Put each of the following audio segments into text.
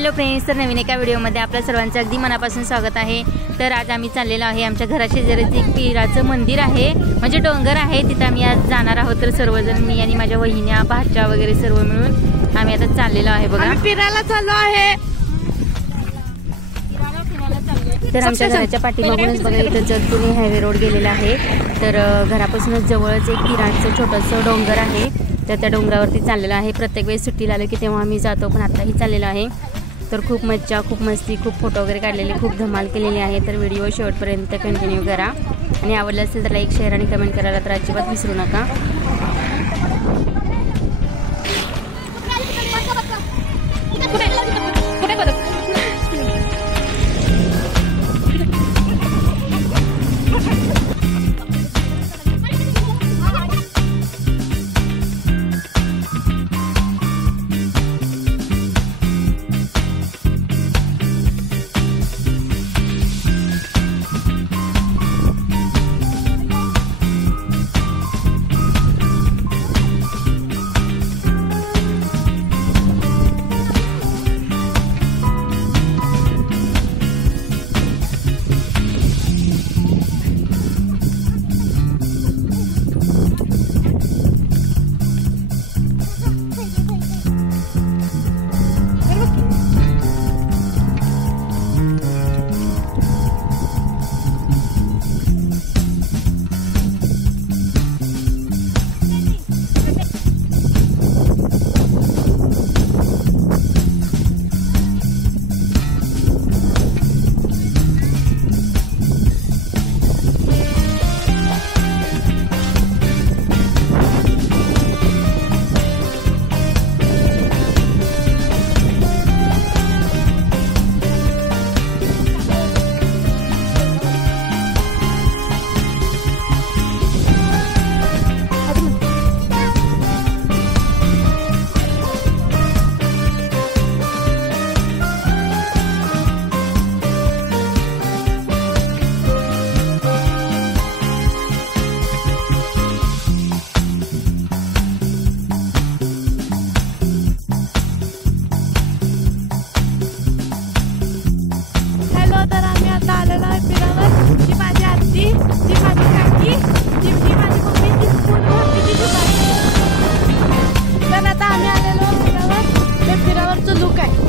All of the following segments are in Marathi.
हॅलो फ्रेंड्स, तर नवीन एका व्हिडिओमध्ये आपल्या सर्वांचं अगदी मनापासून स्वागत आहे। तर आज आम्ही चाललेलो आहे आमच्या घराशेजारीच एक पीराचं मंदिर आहे, म्हणजे डोंगर आहे, तिथे आम्ही आज जाणार आहोत। तर सर्वजण, मी आणि माझ्या वहिन्या भाच्या वगैरे सर्व मिळून आम्ही आता चाललेलो आहे बघा, फिरायला चाललो आहे। तर आमच्या घराच्या पाठीमागूनच बघा इथं जगपुणे हायवे रोड गेलेला आहे। तर घरापासूनच जवळच एक पीराचं छोटंसं डोंगर आहे, तर त्या डोंगरावरती चाललेलं आहे। प्रत्येक वेळेस सुट्टीला आलो की तेव्हा आम्ही जातो, पण आताही चाललेलो आहे। तर खूप मज्जा, खूप मस्ती, खूप फोटो वगैरे काढलेले, खूप धमाल केलेली आहे। तर व्हिडिओ शेवटपर्यंत कंटिन्यू करा आणि आवडलं असेल तर लाईक, शेअर आणि कमेंट करायला तर अजिबात विसरू नका।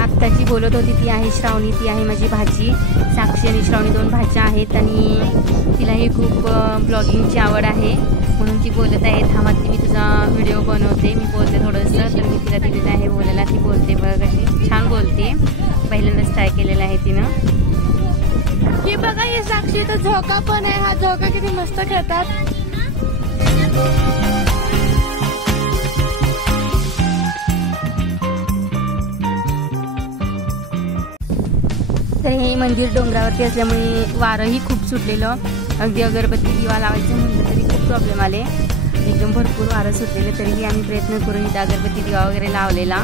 आत्ताची बोलत होती ती आहे श्रावणी, ती आहे माझी भाची साक्षी आणि श्रावणी, दोन भाच्या आहेत आणि तिलाही खूप ब्लॉगिंगची आवड आहे, म्हणून ती बोलत आहे थांबा मी तुझा व्हिडिओ बनवते, मी बोलते थोडंसं। तर मी तिला दिलेलं आहे बोलायला, ती बोलते बघा कशी छान बोलते, पहिल्यांदाच ट्राय केलेलं आहे तिनं। ही बघा, हे साक्षी तर झोका पण आहे, हा झोका किती मस्त खेळतात। तर हे मंदिर डोंगरावरती असल्यामुळे वारंही खूप सुटलेलं, अगदी अगरबत्ती दिवा लावायचं म्हटलं तरी खूप प्रॉब्लेम आले, एकदम भरपूर वारं सुटलेले, तरीही आम्ही प्रयत्न करून इथं अगरबत्ती दिवा वगैरे लावलेला।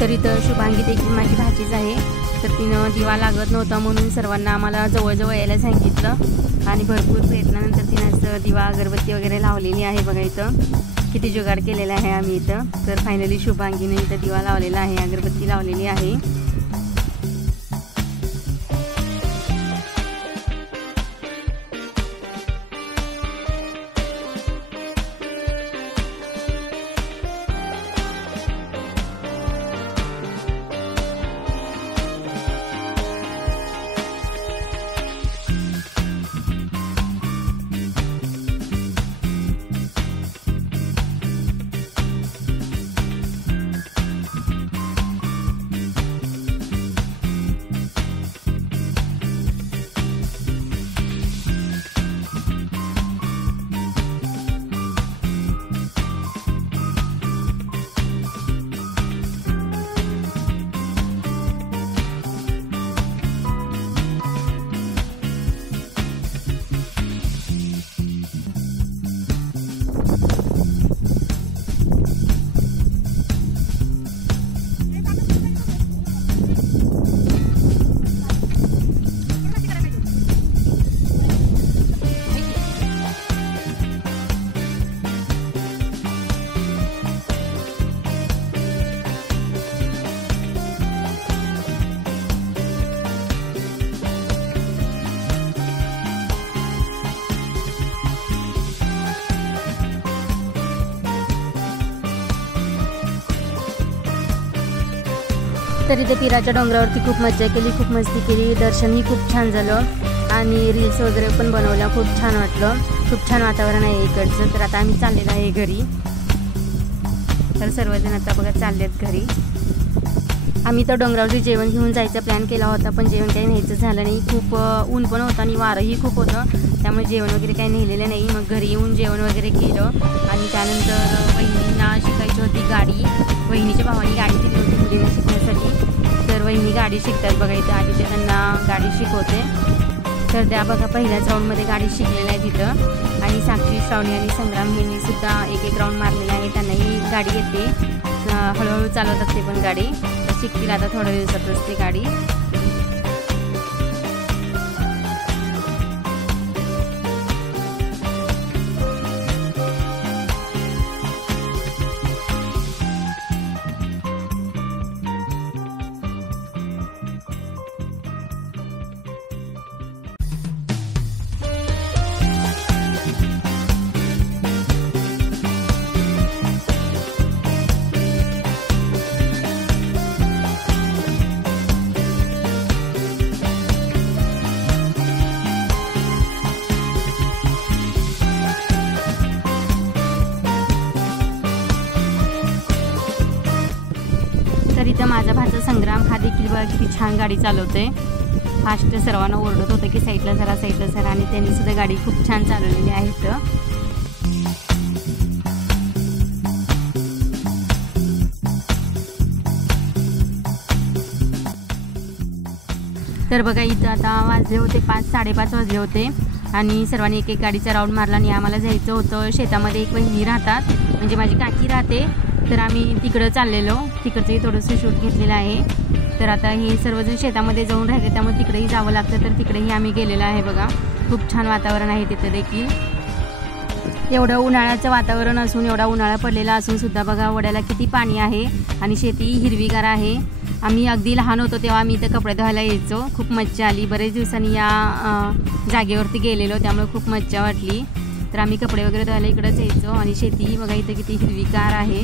तर इथं शुभांगी देखील माझी भाचीच आहे, तर तिनं दिवा लागत नव्हता म्हणून सर्वांना आम्हाला जवळजवळ यायला सांगितलं आणि भरपूर प्रयत्नानंतर तिनं असं दिवा अगरबत्ती वगैरे लावलेली आहे बघा। इथं किती जुगाड केलेला आहे आम्ही इथं। तर फायनली शुभांगीने इथं दिवा लावलेला आहे, अगरबत्ती लावलेली आहे। तरी ते पिराच्या डोंगरावरती खूप मज्जा केली, खूप मस्ती केली, दर्शनही खूप छान झालं आणि रील्स वगैरे पण बनवल्या. खूप छान वाटलं, खूप छान वातावरण आहे इकडचं. तर आता आम्ही चाललेलो आहे घरी. तर सर्वजण आता बघा चाललेत घरी. आम्ही तर डोंगरावरती जेवण घेऊन जायचा प्लॅन केला होता, पण जेवण काही न्यायचं झालं नाही. खूप ऊन पण होतं आणि वारंही खूप होतं, त्यामुळे जेवण वगैरे काही नेलेलं नाही. मग घरी येऊन जेवण वगैरे केलं आणि त्यानंतर वहिनींना शिकायची होती गाडी. वहिनीच्या भावाने गाडी दिली होती मुलींना शिकण्यासाठी. तर वहिनी गाडी शिकतात बघा इथं. आधी ते त्यांना गाडी शिकवते. तर त्या बघा पहिल्याच राऊंडमध्ये गाडी शिकलेलं आहे तिथं. आणि साक्षी, श्रावणी आणि संग्राम यांनी सुद्धा एक राऊंड मारलेला आहे. त्यांनाही गाडी येते, हळूहळू चालवतात ते पण गाडी. शिकतील आता थोड्या दिवसातच ती गाडी. तर इथं माझा भाचा संग्राम हा देखील बघा किती छान गाडी चालवतोय. फास्ट सर्वांना ओरडत होतं की साईडला जरा, साईडला जरा, आणि त्यांनी सुद्धा गाडी खूप छान चालवलेली आहे. तर बघा इथं आता वाजले होते 5, 5:30 वाजले होते आणि सर्वांनी एक गाडीचा राऊंड मारला आणि आम्हाला जायचं होतं शेतामध्ये. एक वहिनी राहतात, म्हणजे माझी काकी राहते. तर आम्ही तिकडं चाललेलो, तिकडचंही थोडंसं शूट घेतलेलं आहे. तर आता हे सर्वजण शेतामध्ये जाऊन राहिले, त्यामुळे तिकडेही जावं लागतं. तर तिकडेही आम्ही गेलेलो आहे बघा. खूप छान वातावरण आहे तिथं देखील. एवढं उन्हाळ्याचं वातावरण असून, एवढा उन्हाळा पडलेला असून सुद्धा बघा वड्याला किती पाणी आहे आणि शेती हिरवीगार आहे. आम्ही अगदी लहान होतो तेव्हा आम्ही इथं कपडे धुवायला यायचो. खूप मज्जा आली. बरेच दिवसांनी या जागेवरती गेलेलो, त्यामुळे खूप मज्जा वाटली. तर आम्ही कपडे वगैरे धुवायला इकडंच यायचो आणि शेती बघा इथं किती हिरवीगार आहे.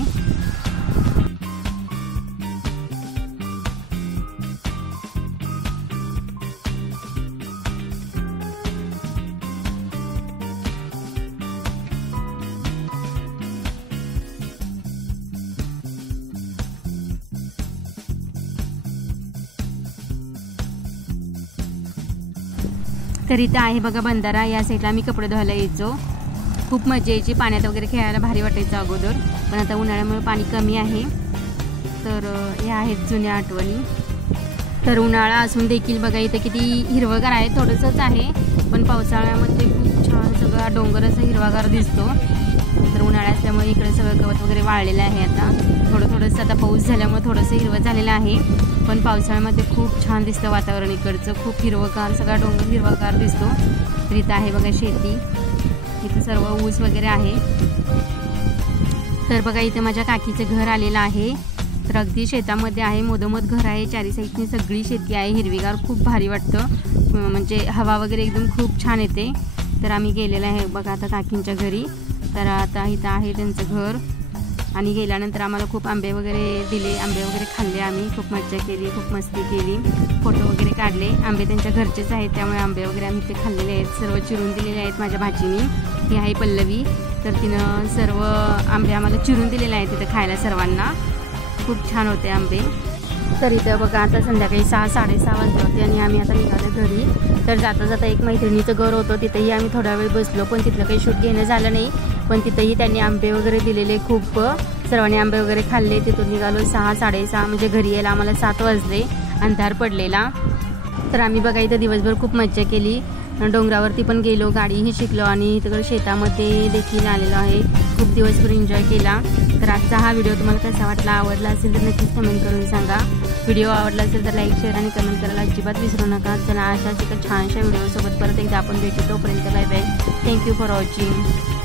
तर इथं आहे बघा बंधारा. या साईडला आम्ही कपडे धुवायला यायचो. खूप मजा यायची. पाण्यात वगैरे खेळायला भारी वाटायचं अगोदर, पण आता उन्हाळ्यामुळे पाणी कमी आहे. तर ह्या आहेत जुन्या आठवणी. तर उन्हाळा असून देखील बघा इथं किती हिरवगार आहे. थोडंसंच आहे, पण पावसाळ्यामध्ये खूप छान सगळा डोंगर असं हिरवागार दिसतो. तर उन्हाळा असल्यामुळे इकडे सगळं गवत वगैरे वाळलेलं आहे. आता थोडंसं आता पाऊस झाल्यामुळे थोडंसं हिरवं झालेलं आहे, पण पावसाळ्यामध्ये खूप छान दिसतं वातावरण इकडचं. खूप हिरवगार, सगळा डोंगर हिरवागार दिसतो. तर इथं आहे बघा शेती. इथं सर्व ऊस वगैरे आहे. तर बघा इथं माझ्या काकीचं घर आलेलं आहे. तर अगदी शेतामध्ये आहे, मधोमध घर आहे. चारी साईडनी सगळी शेती आहे हिरवीगार. खूप भारी वाटतं, म्हणजे हवा वगैरे एकदम खूप छान येते. तर आम्ही गेलेलो आहे बघा आता काकींच्या घरी. तर आता इथं आहे त्यांचं घर. आणि गेल्यानंतर आम्हाला खूप आंबे वगैरे दिले, आंबे वगैरे खाल्ले आम्ही. खूप मज्जा केली, खूप मस्ती केली, फोटो वगैरे काढले. आंबे त्यांच्या घरचेच आहेत, त्यामुळे आंबे वगैरे आम्ही ते खाल्लेले आहेत. सर्व चिरून दिलेले आहेत माझ्या भाचीनी. ही आहे पल्लवी. तर तिनं सर्व आंबे आम्हाला चिरून दिलेले आहेत तिथं खायला सर्वांना. खूप छान होते आंबे. तर इथं बघा आता संध्याकाळी 6, 6:30 वाजले होते आणि आम्ही आता निघालो घरी. तर जाता जाता एक मैत्रिणीचं घर होतं, तिथंही आम्ही थोडा वेळ बसलो, पण तिथलं काही शूट घेणं झालं नाही. पण तिथंही त्यांनी आंबे वगैरे दिलेले खूप. सर्वांनी आंबे वगैरे खाल्ले. तिथून निघालो 6, 6:30, म्हणजे घरी यायला आम्हाला 7 वाजले. अंधार पडलेला. तर आम्ही बघा इथं दिवसभर खूप मज्जा केली. डोंगरावरती पण गेलो, गाडीही शिकलो आणि तिकडे शेतामध्ये देखील आलेलो आहे. खूप दिवसभर एन्जॉय केला. तर आजचा हा व्हिडिओ तुम्हाला कसा वाटला, आवडला असेल तर नक्कीच कमेंट करून सांगा. व्हिडिओ आवडला असेल तर लाईक, शेअर आणि कमेंट करायला अजिबात विसरू नका. चला अशाच एका छानशा व्हिडिओसोबत परत एकदा आपण भेटू. तोपर्यंत bye bye. Thank you for watching.